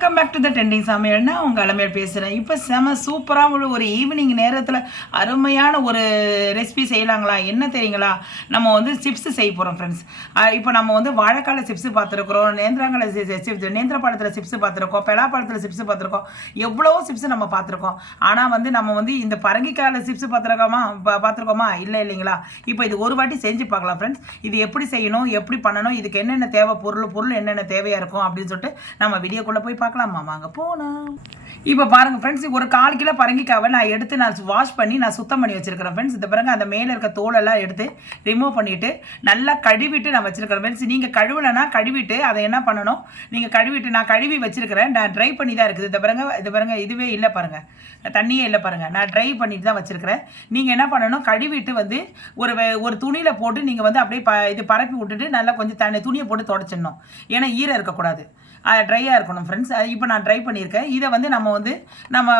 Welcome back to the trending சமையல்னா உங்கள் அலமையில் பேசுகிறேன். இப்போ செம சூப்பராக ஒரு ஈவினிங் நேரத்தில் அருமையான ஒரு ரெசிபி செய்யலாங்களா? என்ன தெரியுங்களா? நம்ம வந்து சிப்ஸ் செய்ய போகிறோம் ஃப்ரெண்ட்ஸ். இப்போ நம்ம வந்து வாழைக்கால சிப்ஸ் பார்த்துருக்குறோம், நேந்திரங்கால சிப்ஸ், நேந்திர பழத்தில் சிப்ஸ் பார்த்துருக்கோம், பலாப்பழத்தில் சிப்ஸ் பார்த்துருக்கோம், எவ்வளவோ சிப்ஸ் நம்ம பார்த்துருக்கோம். ஆனால் வந்து நம்ம வந்து இந்த பரங்கிக்காயில் சிப்ஸ் பார்த்துருக்கோமா? இல்லை இல்லைங்களா? இப்போ இது ஒரு வாட்டி செஞ்சு பார்க்கலாம் ஃப்ரெண்ட்ஸ். இது எப்படி செய்யணும், எப்படி பண்ணணும், இதுக்கு என்னென்ன தேவை, பொருள் என்னென்ன தேவையாக இருக்கும் அப்படின்னு சொல்லிட்டு நம்ம வீடியோக்குள்ளே போய் பார்க்கலாமா? வாங்க போகலாம். இப்போ பாருங்கள் ஃப்ரெண்ட்ஸ், ஒரு 1/4 கிலோ பரங்கிக்காவை நான் எடுத்து வாஷ் பண்ணி சுத்தம் பண்ணி வச்சிருக்கிறேன் ஃப்ரெண்ட்ஸ். இந்த பாருங்க, அந்த மேலே இருக்க தோலெல்லாம் எடுத்து ரிமூவ் பண்ணிவிட்டு நல்லா கழுவிட்டு நான் வச்சிருக்கிறேன் ஃப்ரெண்ட்ஸ். நீங்கள் கழுவலைன்னா கழுவிட்டு அதை என்ன பண்ணணும், நீங்கள் கழுவிட்டு நான் கழுவி வச்சிருக்கிறேன். நான் ட்ரை பண்ணி தான் இருக்குது. இந்த பாருங்க இதுவே இல்லை பாருங்கள், தண்ணியே இல்லை பாருங்கள். நான் ட்ரை பண்ணிட்டு தான் வச்சிருக்கிறேன். நீங்கள் என்ன பண்ணணும், கழுவிட்டு வந்து ஒரு துணியில் போட்டு நீங்கள் வந்து அப்படியே இது பரப்பி விட்டுட்டு நல்லா கொஞ்சம் துணியை போட்டு தொடச்சிடணும். ஏன்னா ஈரம் இருக்கக்கூடாது, ட்ரையாக இருக்கணும் ஃப்ரெண்ட்ஸ். இப்போ நான் ட்ரை பண்ணியிருக்கேன். இதை வந்து நம்ம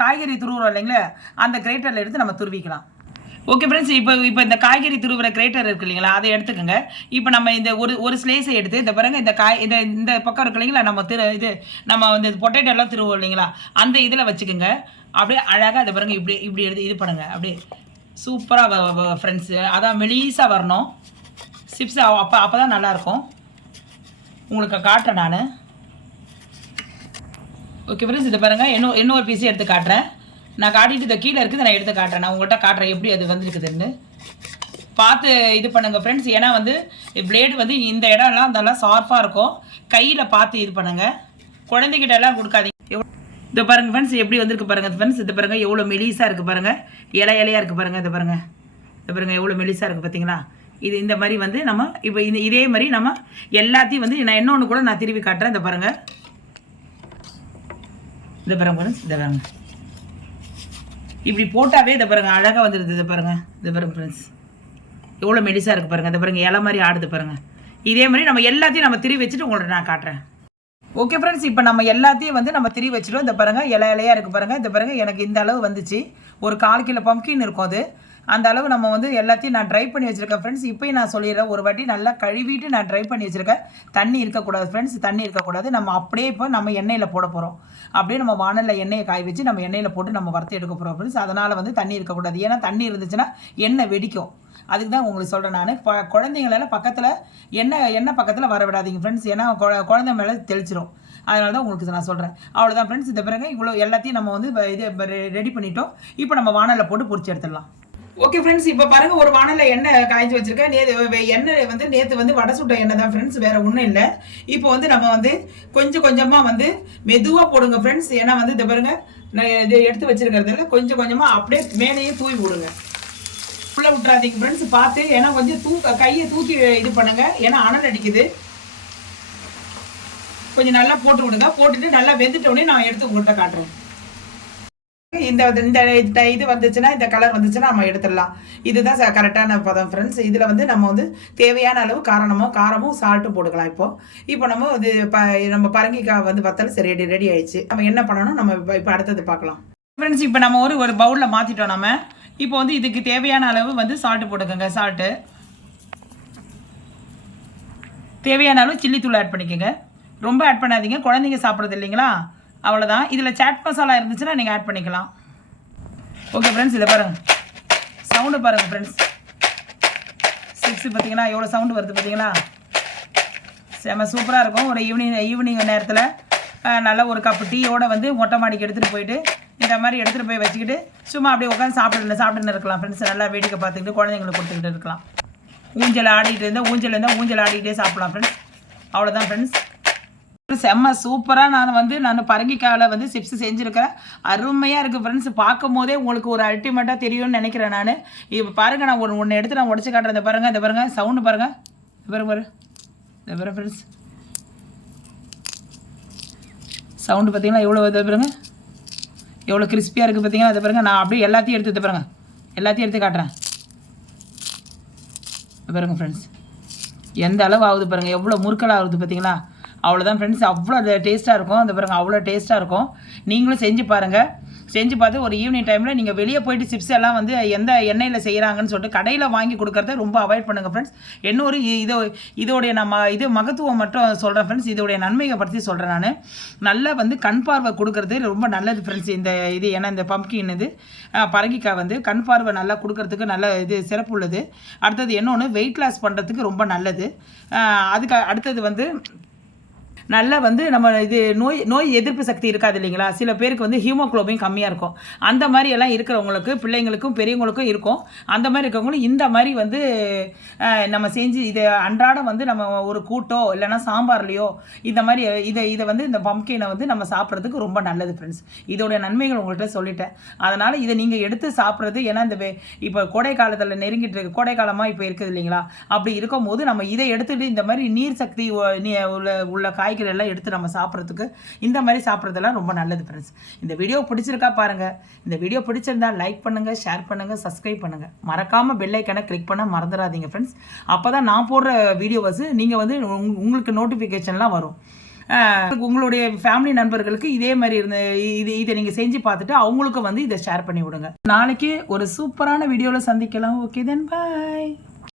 காய்கறி துருவுறோம் இல்லைங்களா, அந்த கிரேட்டரில் எடுத்து நம்ம துருவிக்கலாம். ஓகே ஃப்ரெண்ட்ஸ், இப்போ இந்த காய்கறி துருவுற கிரேட்டர் இருக்கு இல்லைங்களா, அதை எடுத்துக்கோங்க. இப்போ நம்ம இந்த ஒரு ஸ்லேஸை எடுத்து இந்த பாருங்க, இந்த பக்கம் இருக்கு இல்லைங்களா, நம்ம வந்து பொட்டேட்டோ எல்லாம் துருவோம் இல்லைங்களா, அந்த இதில் வச்சுக்கோங்க. அப்படியே அழகாக அதை பாருங்க, இப்படி எடுத்து இது பண்ணுங்க. அப்படியே சூப்பராக ஃப்ரெண்ட்ஸு, அதான் மெலீஸாக வரணும் சிப்ஸ். அப்போ தான் நல்லாயிருக்கும். உங்களுக்கு காட்டுறேன் நான். ஓகே ஃப்ரெண்ட்ஸ், இதை பாருங்கள், இன்னொரு பீஸே எடுத்து காட்டுறேன். நான் காட்டிட்டு இதை கீழே இருக்குது, நான் எடுத்து காட்டுறேன். நான் உங்கள்கிட்ட காட்டுறேன் எப்படி அது வந்துருக்குதுன்னு பார்த்து இது பண்ணுங்கள் ஃப்ரெண்ட்ஸ். ஏன்னா வந்து பிளேடு வந்து இந்த இடம்லாம் அதெல்லாம் ஷார்ப்பாக இருக்கும், கையில் பார்த்து இது பண்ணுங்கள். குழந்தைகிட்ட எல்லாம் கொடுக்காதீங்க. இதை பாருங்கள் ஃப்ரெண்ட்ஸ், எப்படி வந்திருக்கு பாருங்கள் ஃப்ரெண்ட்ஸ். இது பாருங்கள் எவ்வளோ மெலிசாக இருக்குது பாருங்கள், இலையாக இருக்குது பாருங்கள். இதை பாருங்கள் எவ்வளோ மெலிசாக இருக்குது பார்த்தீங்களா? இந்த மாதிரி வந்து நம்ம இப்போ இதே மாதிரி நம்ம எல்லாத்தையும் வந்து நான் இன்னொன்று கூட நான் திருப்பி காட்டுறேன். இதை பாருங்கள், இதை பாருங்க ஃப்ரெண்ட்ஸ், இதை பாருங்க, இப்படி போட்டாவே இதை பாருங்கள் அழகாக வந்துடுது. இதை பாருங்க ஃப்ரெண்ட்ஸ், எவ்வளோ மெலிசாக இருக்குது பாருங்கள். இதை பாருங்கள் இலை மாதிரி ஆடுது பாருங்கள். இதே மாதிரி நம்ம எல்லாத்தையும் நம்ம திருவி வச்சுட்டு உங்கள்கிட்ட நான் காட்டுறேன். ஓகே ஃப்ரெண்ட்ஸ், இப்போ நம்ம எல்லாத்தையும் வந்து நம்ம திருவி வச்சுட்டோம். இந்த பாருங்கள் இலையாக இருக்குது பாருங்கள். இந்த பாருங்கள் எனக்கு இந்த அளவு வந்துச்சு. ஒரு 1/4 கிலோ பம்ப்கின் இருக்கும் அது. அந்த அளவு நம்ம வந்து எல்லாத்தையும் நான் ட்ரை பண்ணி வச்சுருக்கேன் ஃப்ரெண்ட்ஸ். இப்போயும் நான் சொல்லிடுறேன், ஒரு வாட்டி நல்லா கழுவிட்டு நான் ட்ரை பண்ணி வச்சுருக்கேன். தண்ணி இருக்கக்கூடாது ஃப்ரெண்ட்ஸ், தண்ணி இருக்கக்கூடாது. நம்ம அப்படியே இப்போ நம்ம எண்ணெயில் போட போகிறோம். அப்படியே நம்ம வானலில் எண்ணெயை காய வச்சு நம்ம எண்ணெயில் போட்டு நம்ம வறுத்து எடுக்க போகிறோம் ஃப்ரெண்ட்ஸ். அதனால் வந்து தண்ணி இருக்கக்கூடாது. ஏன்னா தண்ணி இருந்துச்சுன்னா எண்ணெய் வெடிக்கும். அதுக்கு தான் உங்களுக்கு சொல்கிறேன் நான். குழந்தைங்களெல்லாம் பக்கத்தில் எண்ணெய் பக்கத்தில் வர விடாதீங்க ஃப்ரெண்ட்ஸ். ஏன்னா குழந்தை மேலே தெளிச்சிரும். அதனால தான் உங்களுக்கு நான் சொல்கிறேன். அவ்வளோதான் ஃப்ரெண்ட்ஸ். இந்த பிறகு இவ்வளோ எல்லாத்தையும் நம்ம வந்து ரெடி பண்ணிட்டோம். இப்போ நம்ம வானலில் போட்டு பொரிச்சு எடுத்துடலாம். ஓகே ஃப்ரெண்ட்ஸ், இப்போ பாருங்க, ஒரு வானலில் எண்ணெய் காய்ச்சி வச்சிருக்கேன். எண்ணெய் வந்து நேற்று வந்து வடை சுட்ட எண்ணெய் தான் ஃப்ரெண்ட்ஸ், வேற ஒன்றும் இல்லை. இப்போ வந்து நம்ம வந்து கொஞ்சமாக வந்து மெதுவாக போடுங்க ஃப்ரெண்ட்ஸ். ஏன்னா வந்து இதை பாருங்க, நான் இதை எடுத்து வச்சிருக்கிறதுல கொஞ்சமாக அப்படியே மேலேயே தூவி விடுங்க. ஃபுல்லாக விட்டுறாதீங்க ஃப்ரெண்ட்ஸ், பார்த்து. ஏன்னா கொஞ்சம் கையை தூக்கி இது பண்ணுங்க, ஏன்னா அனல் அடிக்குது. கொஞ்சம் நல்லா போட்டு விடுங்க. போட்டுட்டு நல்லா வெந்துட்டோடனே நான் எடுத்து உங்கள்கிட்ட காட்டுறேன். இந்த இது வந்துச்சுன்னா, இந்த கலர் வந்துச்சுன்னா நம்ம எடுத்துடலாம். இதுதான் கரெக்டான பதம் ஃப்ரெண்ட்ஸ். இதில் வந்து நம்ம வந்து தேவையான அளவு காரமும் சால்ட்டும் போட்டுக்கலாம். இப்போ நம்ம இது நம்ம பரங்கிக்காய் வந்து வத்தல் சரி ரெடி ஆயிடுச்சு. நம்ம என்ன பண்ணணும், நம்ம இப்போ அடுத்தது பார்க்கலாம் ஃப்ரெண்ட்ஸ். இப்போ நம்ம ஒரு பவுலில் மாற்றிட்டோம். நம்ம இப்போ வந்து இதுக்கு தேவையான அளவு வந்து சால்ட்டு போட்டுக்கோங்க. சால்ட்டு தேவையான அளவு சில்லி தூள் ஆட் பண்ணிக்கோங்க. ரொம்ப ஆட் பண்ணாதீங்க, குழந்தைங்க சாப்பிட்றது இல்லைங்களா, அவ்வளோதான். இதில் சாட் மசாலா இருந்துச்சுன்னா நீங்கள் ஆட் பண்ணிக்கலாம். ஓகே ஃப்ரெண்ட்ஸ், இதை பாருங்கள், சவுண்டு பாருங்கள் ஃப்ரெண்ட்ஸ். சிப்ஸ் பார்த்தீங்களா எவ்வளோ சவுண்டு வருது பார்த்தீங்களா? செம சூப்பராக இருக்கும். ஒரு ஈவினிங் நேரத்தில் நல்லா ஒரு கப்பு டீயோடு வந்து மொட்டை மாடிக்கு எடுத்துகிட்டு போயிட்டு இந்த மாதிரி எடுத்துகிட்டு போய் வச்சுக்கிட்டு சும்மா அப்படியே உட்காந்து சாப்பிட்டுன்னு இருக்கலாம் ஃப்ரெண்ட்ஸ். நல்லா வேடிக்கை பார்த்துக்கிட்டு குழந்தைங்களுக்கு கொடுத்துக்கிட்டு இருக்கலாம். ஊஞ்சல் ஆடிக்கிட்டே சாப்பிடலாம் ஃப்ரெண்ட்ஸ். அவ்வளோதான் ஃப்ரெண்ட்ஸ். செம்ம சூப்பராக நான் பரங்கிக்காயில் வந்து சிப்ஸ் செஞ்சுருக்கிறேன். அருமையாக இருக்குது ஃப்ரெண்ட்ஸ். பார்க்கும் போதே உங்களுக்கு ஒரு அல்டிமேட்டாக தெரியும்னு நினைக்கிறேன் நான். இப்போ பாருங்கள், நான் ஒன்று எடுத்து நான் உடச்சி காட்டுறேன். இந்த பாருங்கள் சவுண்டு பாருங்கள். இந்த பாருங்க ஃப்ரெண்ட்ஸ், சவுண்டு பார்த்தீங்கன்னா எவ்வளோ இதை பாருங்கள், எவ்வளோ கிறிஸ்பியாக இருக்குது பார்த்தீங்கன்னா. அதை பாருங்கள், நான் அப்படியே எல்லாத்தையும் எடுத்து காட்டுறேன். பாருங்கள் ஃப்ரெண்ட்ஸ், எந்த அளவு ஆகுது பாருங்கள், எவ்வளோ முறுக்கலாக ஆகுது பார்த்தீங்களா? அவ்வளோதான் ஃப்ரெண்ட்ஸ், அவ்வளோ டேஸ்ட்டாக இருக்கும். அந்த பாருங்கள், அவ்வளோ டேஸ்ட்டாக இருக்கும். நீங்களும் செஞ்சு பாருங்கள். செஞ்சு பார்த்து ஒரு ஈவினிங் டைமில் நீங்கள் வெளியே போயிட்டு சிப்ஸ் எல்லாம் வந்து எந்த எண்ணெயில் செய்கிறாங்கன்னு சொல்லிட்டு கடையில் வாங்கி கொடுக்குறத ரொம்ப அவாய்ட் பண்ணுங்கள் ஃப்ரெண்ட்ஸ். இன்னொரு இதோடைய மகத்துவம் மட்டும் சொல்கிறேன் ஃப்ரெண்ட்ஸ். இதோடைய நன்மையை பற்றி சொல்கிறேன் நான். நல்லா வந்து கண் பார்வை கொடுக்கறது ரொம்ப நல்லது ஃப்ரெண்ட்ஸ். ஏன்னா இந்த பம்ப்கின் பரங்கிக்காய் வந்து கண் பார்வை நல்லா கொடுக்கறதுக்கு நல்ல சிறப்பு உள்ளது. அடுத்தது இன்னொன்று வெயிட் லாஸ் பண்ணுறதுக்கு ரொம்ப நல்லது. அதுக்கு அடுத்தது வந்து நல்லா வந்து நம்ம நோய் எதிர்ப்பு சக்தி இருக்காது இல்லைங்களா. சில பேருக்கு வந்து ஹீமோக்ளோபின் கம்மியாக இருக்கும். அந்த மாதிரி எல்லாம் இருக்கிறவங்களுக்கு பிள்ளைங்களுக்கும் பெரியவங்களுக்கும் இருக்கும். அந்த மாதிரி இருக்கவங்களும் இந்த மாதிரி வந்து நம்ம செஞ்சு இதை அன்றாடம் வந்து நம்ம ஒரு கூட்டோ இல்லைன்னா சாம்பார்லையோ இந்த மாதிரி இதை வந்து இந்த பம்ப்கினை வந்து நம்ம சாப்பிட்றதுக்கு ரொம்ப நல்லது ஃப்ரெண்ட்ஸ். இதோடைய நன்மைகள் உங்கள்கிட்ட சொல்லிட்டேன். அதனால் இதை நீங்கள் எடுத்து சாப்பிட்றது, ஏன்னா இப்போ கோடை காலத்தில் நெருங்கிட்டு இருக்கு, கோடை காலமாக இப்போ இருக்குது இல்லைங்களா. அப்படி இருக்கும்போது நம்ம இதை எடுத்துகிட்டு இந்த மாதிரி நீர் சக்தி உள்ள காய்கறி எல்லாம் எடுத்து நம்ம சாப்பிட்றதுக்கு இந்த மாதிரி சாப்பிட்றதெல்லாம் ரொம்ப நல்லது ஃப்ரெண்ட்ஸ். இந்த வீடியோ பிடிச்சிருக்கா பாருங்கள். இந்த வீடியோ பிடிச்சிருந்தா லைக் பண்ணுங்கள், ஷேர் பண்ணுங்கள், சப்ஸ்கிரைப் பண்ணுங்கள். மறக்காமல் பெல் ஐக்கானை கிளிக் பண்ண மறந்துடாதீங்க ஃப்ரெண்ட்ஸ். அப்போ தான் நான் போடுற வீடியோஸ் நீங்கள் வந்து உங்களுக்கு நோட்டிஃபிகேஷன்லாம் வரும். உங்களுடைய ஃபேமிலி நண்பர்களுக்கு இதே மாதிரி இதை நீங்கள் செஞ்சு பார்த்துட்டு அவங்களுக்கு வந்து இதை ஷேர் பண்ணி விடுங்க. நாளைக்கு ஒரு சூப்பரான வீடியோவில் சந்திக்கலாம். ஓகே தென் பாய்.